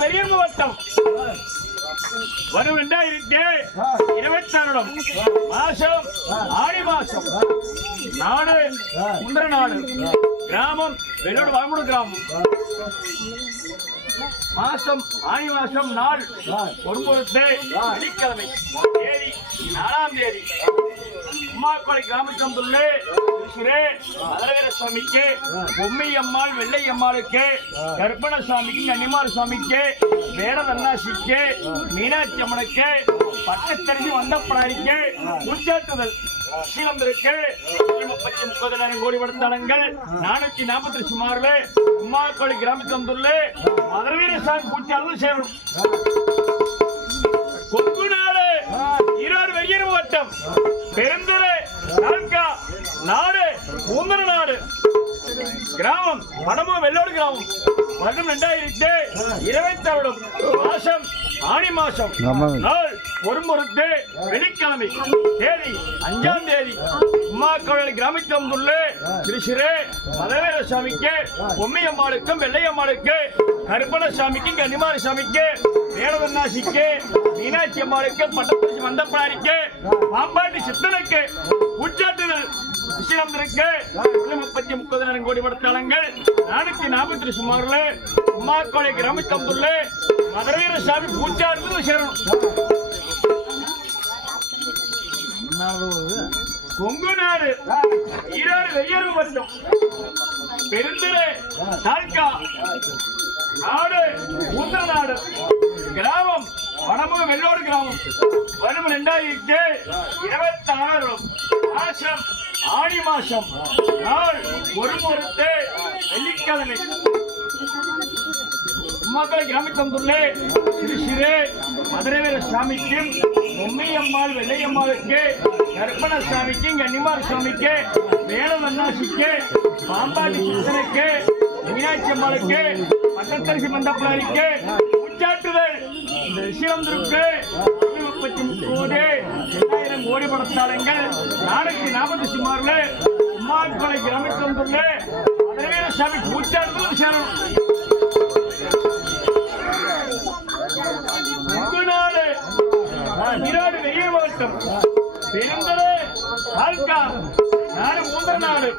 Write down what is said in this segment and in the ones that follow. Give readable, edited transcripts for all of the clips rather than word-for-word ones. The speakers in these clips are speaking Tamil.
பெரிய வட்டம் வரும் 2026 மாசம் ஆடி மாசம் நாடு முந்திர நாடு கிராமம் வெள்ளோடு வாங்குடு கிராமம் மாசம் ஆணி மாசம் நாள் ஒருபொருத்தே வெள்ளிக்கிழமை தேதி 4ஆம் தேதி உம்மாக்கோளை கிராமத்தம்புள்ளே மதுரவீர சுவாமிக்கு பொம்மை அம்மாள் வெள்ளை அம்மாளுக்கு கருப்பண சுவாமிக்கு கன்னிமார் சுவாமிக்கு வேடதன்னாசிக்கு மீனாட்சி அம்மனுக்கு பட்டத்தரிசி வந்தப்படாரிக்கு உச்சாட்டுதல் ஸ்ரீலம்பருக்கு 30 கோடி வடத்தளங்கள் 440 சுமார்ல உம்மாக்கோளை கிராமத்தம்புள்ளே மதுரவீர சுவாமி பூச்சாலும் சேரும் கொங்கு நாடு ஈரோடு வெய்யர் வட்டம் பெருந்துறை நாடு முந்திர நாடு கிராமம் வடமோ வெள்ளோடு கிராமம் வருடம் 2026 மாசம் ஆணி மாசம் நாள் ஒருமுறுத்து வெள்ளிக்கிழமை தேதி 5ஆம் தேதி உம்மாக்கோளை கிராமத்தம்புள்ளே ஸ்ரீ மதுரவீர சுவாமிக்கு பொம்மை அம்மாளுக்கும் வெள்ளை அம்மாளுக்கு கருப்பண சாமிக்கு கன்னிமாரி சாமிக்கு வேடவன்னாசிக்கு மீனாட்சி அம்மாளுக்கு பட்டப்பரிசி வந்தப்படாரிக்கு பாம்பாட்டி சித்தனுக்கு உச்சாட்டுதல் விஷயத்திற்கு 30 கோடி படத்தளங்கள் 440 சுமார்ல உம்மாக்கோளை கிராமத்தம்புள்ளே மதுரவீர சாமி பூச்சாட்டுதல் சேரணும். கொங்கு நாடு ஈரோடு வெய்யர் வட்டம் பெருந்துறை தாலுகா நாடு முந்திர நாடு கிராமம் வடமுக வெள்ளோடு கிராமம் வரும் 2026 மாசம் ஆடி மாசம் நாள் ஒருமுறுத்து வெள்ளிக்கிழமை உம்மாக்கோளை கிராமத்தம்புள்ளே ஸ்ரீ மதுரவீர சாமிக்கு பொம்மை அம்மாள் வெள்ளை அம்மாளுக்கு கருப்பண சாமிக்கு கன்னிமார் சாமிக்கு வேடவன்னாசிக்கு பாம்பாட்டி சித்தனுக்கு மீனாட்சி அம்மாளுக்கு பட்டத்தரிசி மந்தப்படாரிக்கு உச்சாட்டுதல் விஷயத்திற்கு 20 கோடி படத்தாளங்கள் 440 சுமார்ல உம்மாக்கோளை கிராமத்தம்புள்ளே மதுரவீர சாமி பூச்சாட்டுதல் சேரும். கொங்குநாடு ஈரோடு வெய்யர் வட்டம் பெருந்துறை தாலுகா நாடு முந்திர நாடு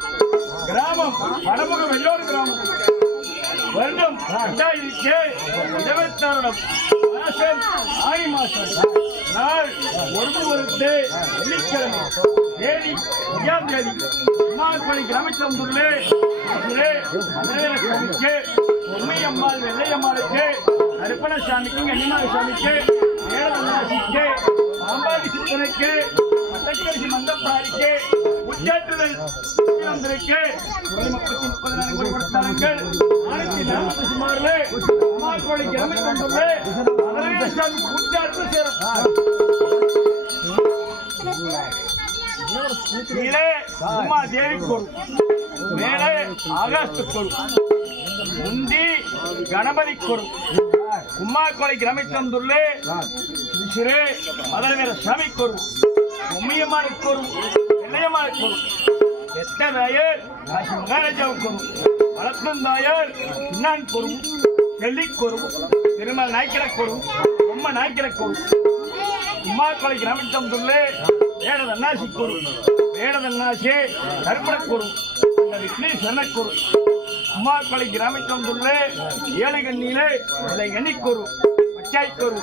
கிராமம் வடமுக வெள்ளோடு கிராமம் வருடம் 2026 மாசம் ஆணி மாசம் நாள் ஒருமுறுத்து வெள்ளிக்கிழமை தேதி 5ஆம் தேதி உம்மாக்கோளை கிராமத்தம்புள்ளே மதுரவீர சுவாமிக்கு பொம்மை அம்மாள் வெள்ளை அம்மாளுக்கு கருப்பண சாமிக்கு கன்னிமாரி சாமிக்கு வேடவன்னாசிக்கு பாம்பாட்டி சித்தனுக்கு பட்டத்தரிசி மந்தப்படாரிக்கு உச்சாட்டுதல் விஷயத்திற்கு 30 கோடி படத்தளங்கள் 440 சுமார்ல உம்மாக்கோளை கிராமத்தம்புள்ளே மதுரவீர சாமி உச்சாட்டுதல் சேரும். கீழே உமா தேவி கொரு மேலே ஆகாஷ்ட கொரு முந்தி கணபதி கொரு உம்மாக்கோளை கிராமத்தம்புள்ளே ஸ்ரீ மதுரவீர சாமி கொரு பொம்மையம்மாள் கொரு வெள்ளையம்மாள் கொரு எத்தனாயர் மகாராஜாவு கொரு வளர்த்தந்தாயர் இன்னான் கொரு வெள்ளி கொரு திருமல் நாய்க்கிற கொரு பொம்மை நாய்க்கிற கொரு உம்மாக்கோளை கிராமத்தம்புள்ளே வேடதன்னாசி கொரு வேடதன்னாசி கருப்பண கொரு விக்னேஸ்வரன கொரு உம்மாக்கோளை கிராமத்தம்புள்ளே ஏழுகண்ணியிலே இதை எண்ணிக்கொரு பச்சாய்க்கொரு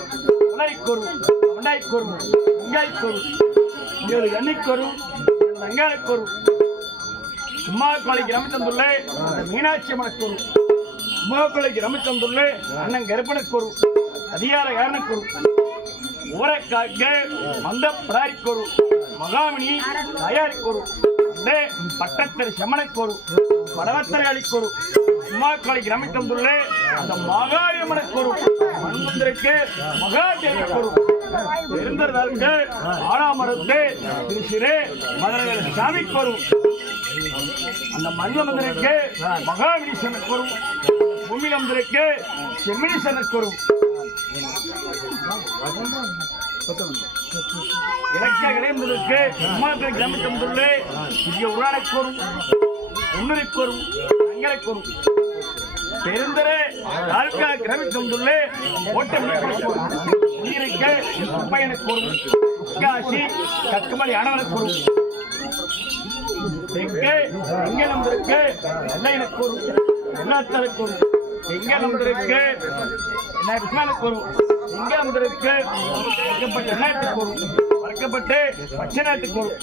உலைக்கொரு அவண்டாய்க்கொரு வெங்காய்க்கொரு 7 எண்ணிக்கொரு வெங்காயக்கொரு உம்மாக்கோளை கிராமத்தம்புள்ளே மீனாட்சி அம்மனுக்கொரு உம்மாக்கோளை கிராமத்தம்புள்ளே அண்ணன் கருப்பணக்கொரு அதிகார காரணக்கொரு ஊரக்காக்க மந்தப்படாரிக்கொரு மகாமினி தயாரிக்கொரு பட்டத்தரி செம்மனைக்கொரு படவத்தரையாளிக்கொரு உம்மாக்கோளை கிராமத்தம்புள்ளே அந்த மகாரியம்மனுக்கொரு மண்முந்திருக்கு மகாதேவிக்கொரு பெருந்தற்கு ஆடாமரத்து ஸ்ரீ மதுரவீர சாமிக்கொரு அந்த மஞ்சமந்திருக்கு மகாவினீசனுக்கொரு பூமிலந்திருக்கு செம்மினீசனுக்கொரு இலக்கிய இளைஞர்களுக்கு உமாக்கலை கிராமத்தந்துள்ளே இங்கே உருவாடக்கூறும் உன்னரிக்கூறும் அங்கரைக்கூறும் பெருந்தரே தாழ்கா கிராமத்தந்துள்ளே ஓட்டம் உயிருக்கு பயணக்கூறும் காசி கக்குமணி ஆனவனுக்கூறும் தெற்கே எங்கே நம்பிருக்கு எல்லையினக்கூறும் எல்லாத்தலுக்கூறும் எங்கே நம்பிருக்கு விஸ்வானுக்கூறும் எங்கே நம்பிருக்கு வளர்க்கப்பட்ட நாட்டுக்கூறும் வளர்க்கப்பட்டு பச்சை நாட்டுக்கூறும்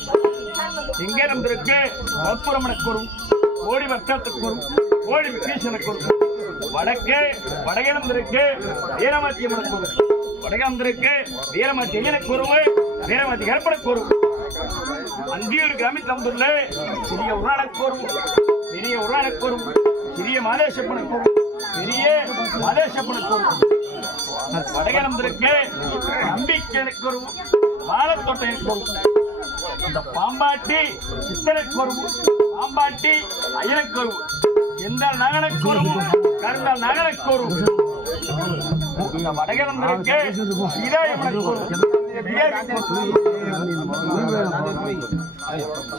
எங்கே நம்பிருக்கு வளப்புறமனுக்கூறும் கோடி வர்த்தத்துக்கூறும் கோடி விக்ரீஷனுக்கூறும் வடக்கே வடகிழந்திருக்கு வீரமாத்தியம்மனுக்கூறும் வடகிழந்திருக்கு வீரமாத்தியம்மனுக்கூறும் வீரமாத்தி கற்பனக்கூறும் அந்தியூர் கிராமத்தம்புள்ள சிறிய உருளானக்கூறும் பெரிய உருளானக்கூறும் சிறிய மாதேசப்பனக்கூறும் பெரிய மாதேசப்பனக்கூறும் வடகிழந்திருக்கு நம்பிக்கைக்குறும் வாழத்தோட்டையக்கூறும் இந்த பாம்பாட்டி சித்தனைக்குறும் பாம்பாட்டி அயனக்குறும் எந்த நகனக்குறும் கருந்த நகனக்குறும் இந்த வடகிழந்திருக்கு சீதாயமனக்கூறும்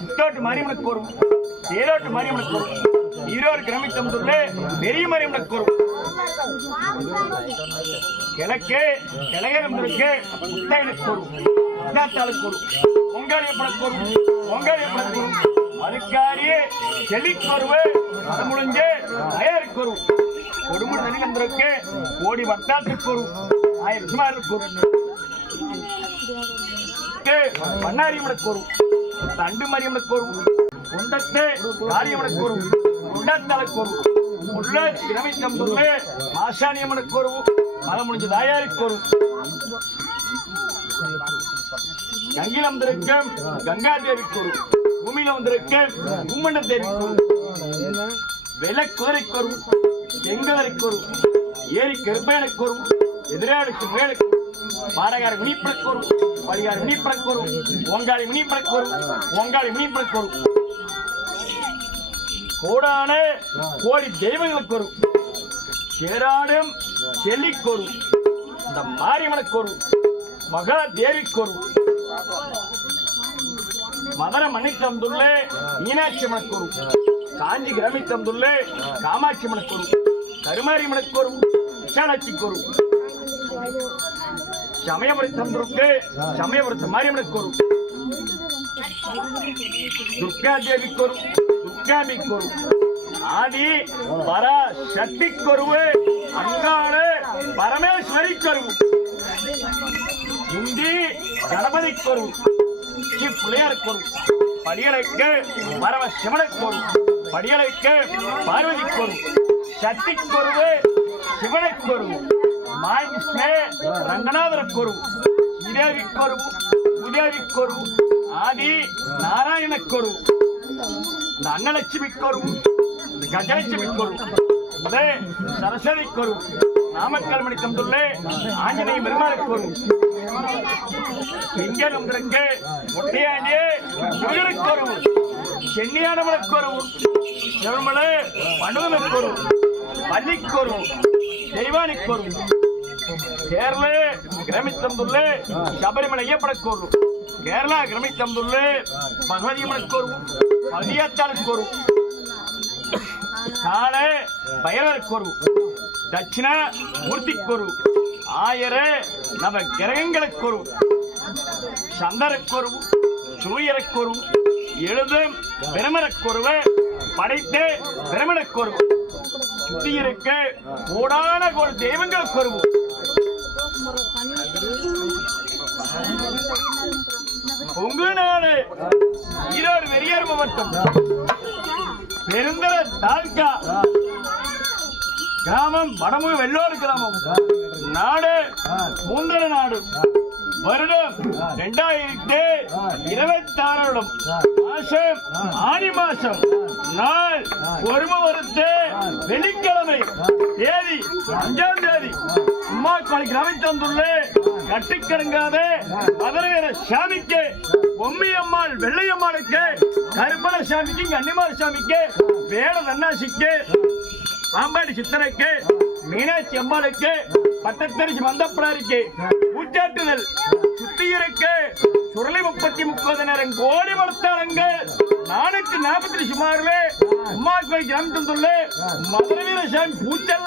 சித்தோட்டு மாரியம்மனுக்கு தேரோட்டு மாரியம்மனுக்கு ஈரோடு கிராமத்தம்புள்ளே பெரிய மாரியம்மனுக்கு கிழக்கே கிழகரம்புக்கு முத்தையனுக்கு உத்தாத்தாளுக்கு பொங்காளியப்பனுக்கு பொங்காளியப்பனுக்கு அதுக்காரியே செழிக்கொருவு அது முடிஞ்சு அயருக்கு கொடுமுடி நனிகந்திருக்கு கோடி வட்டாத்துக்கு 1000 சுமாருக்கு பண்ணாரியம்மனுக்கு தண்டு மரியம்மனுக்கு குண்டத்தை காரியம்மனுக்கு குண்டத்தலுக்கு உள்ளாட்சி கிராமத்தம்புள்ளே மாசாணியம்மனுக்கு மலை முடிஞ்ச தாயாருக்கு கங்கில வந்திருக்கும் கங்கா தேவிக்கு பூமியில வந்திருக்கும் கும்மண்ண தேவிக்கு வெள்ளக்குதிரைக்கு செங்கதரைக்கு ஏரி கருப்பேனுக்கு எதிராளிக்கு மேலுக்கு பாடகார மினிப்படக்கு படிகார மினிப்படக்கு ஓங்காளி மினிப்படக்கு ஓங்காளி மினிப்படக்கு கோடான கோடி தெய்வங்களுக்கு சேராடும் செல்லிக்கு இந்த மாரியம்மனுக்கு மகா தேவிக்கு மதுரை மணித்தந்துள்ள மீனாட்சி அம்மனுக்கு காஞ்சி கிராமத்தந்துள்ள காமாட்சி அம்மனுக்கு கருமாரியம்மனுக்கு விஷாலாட்சிக்கு சமயபுரத்தந்திருக்கு சமயபுரத்து மாரியம்மனுக்கு துர்கா தேவிக்கு துர்காபிக்கு ஆதி பரா சக்திக்கு அங்காளு பரமேஸ்வரிக்கு இந்தி கணபதிக்கு பிள்ளையாருக்கு படியலைக்கு பரம சிவனுக்கு படியலைக்கு பார்வதிக்கு சக்திக்கு சிவனுக்கு மாகிருஷ்ண ரங்கநாதருக்கு ஸ்ரீதேவிக்கு உதேவிக்கு ஆதி நாராயணக்கு இந்த அன்னலட்சுமிக்கு இந்த கஜலட்சுமிக்கு சரஸ்வதிக்கு நாமக்கல் மணித்தந்துள்ள ஆஞ்சநேய பெருமாளுக்கு இங்கே நம்பிருக்கு முட்டையாண்டியே முருகனுக்கு சென்னியானவனுக்கு சிவமலை பண்டுதலுக்கு பள்ளிக்கு தெய்வானிக்கு கேரள கிராமத்தம்புள்ள சபரிமலை ஐயப்பனுக்கு கேரளா கிராமத்தம்புள்ள பகவதியம்மனுக்கு பதியாத்தாளுக்கு கால பைரவருக்கு தட்சிண மூர்த்திக்கு ஆயிர நவ கிரகங்களுக்கு சந்தருக்கு சூரியருக்கு எழுதும் பிரமரக்குருவை படைத்து பிரமணக்கு சுத்தி இருக்க கோடான கோடி தெய்வங்களுக்கு கொங்கு நாடு ஈரோடு வெறியார் மாவட்டம் பெருந்தர தாலுகா கிராமம் வடமுக வெள்ளோடு கிராமம் நாடு மூந்தர நாடு வருடம் 2026 மாசம் ஆடி மாசம் நாள் ஒருமவருத்து வெள்ளிக்கிழமை தேதி 5ஆம் தேதி உமாக்கோளை கிராமத்தந்துள்ள கட்டுக்கடங்காத மதுரையர சாமிக்கு பொம்மியம்மாள் வெள்ளையம்மாளுக்கு கருப்பண சாமிக்கு கன்னிமார் சாமிக்கு வேட தன்னாசிக்கு பாம்பாடி சித்தனைக்கு மீனாட்சி அம்மாளுக்கு பட்டத்தரிசி மந்தப்படாரிக்கு பூச்சாட்டுதல் சுத்தியிருக்கு 30,000 கோடி வளர்த்தாளங்கள் 440 சுமாரிலே அம்மா கோயில் கிராமத்தில் மதுரவீர சாமி பூச்சல்